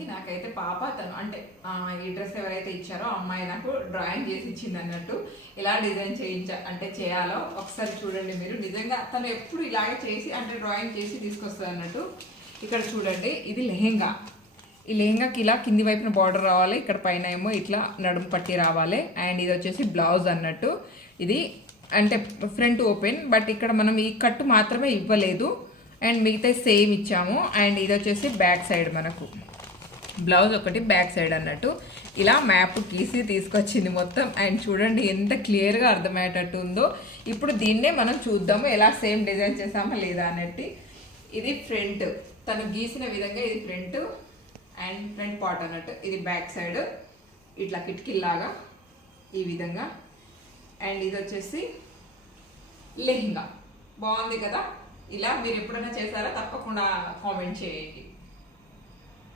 అందరికీ. నాకైతే పాప తను అంటే ఈ డ్రెస్ ఎవరైతే ఇచ్చారో అమ్మాయి నాకు డ్రాయింగ్ చేసి ఇచ్చింది అన్నట్టు. ఇలా డిజైన్ చేయాలో ఒకసారి చూడండి మీరు. నిజంగా తను ఎప్పుడు ఇలాగే చేసి అంటే డ్రాయింగ్ చేసి తీసుకొస్తుంది అన్నట్టు. ఇక్కడ చూడండి, ఇది లెహెంగా. ఈ లెహెంగాకి ఇలా కింది వైపున బార్డర్ రావాలి, ఇక్కడ పైన ఏమో ఇట్లా నడుము పట్టి రావాలి. అండ్ ఇది వచ్చేసి బ్లౌజ్ అన్నట్టు. ఇది అంటే ఫ్రంట్ ఓపెన్, బట్ ఇక్కడ మనం ఈ కట్టు మాత్రమే ఇవ్వలేదు అండ్ మిగతా సేమ్ ఇచ్చాము. అండ్ ఇది వచ్చేసి బ్యాక్ సైడ్, మనకు బ్లౌజ్ ఒకటి బ్యాక్ సైడ్ అన్నట్టు. ఇలా మ్యాప్ గీసి తీసుకొచ్చింది మొత్తం. అండ్ చూడండి ఎంత క్లియర్గా అర్థమయ్యేటట్టు ఉందో. ఇప్పుడు దీన్నే మనం చూద్దాము ఎలా సేమ్ డిజైన్ చేసామా లేదా అన్నట్టు. ఇది ఫ్రంట్, తను గీసిన విధంగా ఇది ఫ్రంట్ అండ్ ఫ్రంట్ పార్ట్ అన్నట్టు. ఇది బ్యాక్ సైడ్ ఇట్లా కిటికీలాగా ఈ విధంగా. అండ్ ఇది వచ్చేసి లెహంగా. బాగుంది కదా? ఇలా మీరు ఎప్పుడైనా చేశారా? తప్పకుండా కామెంట్ చేయండి.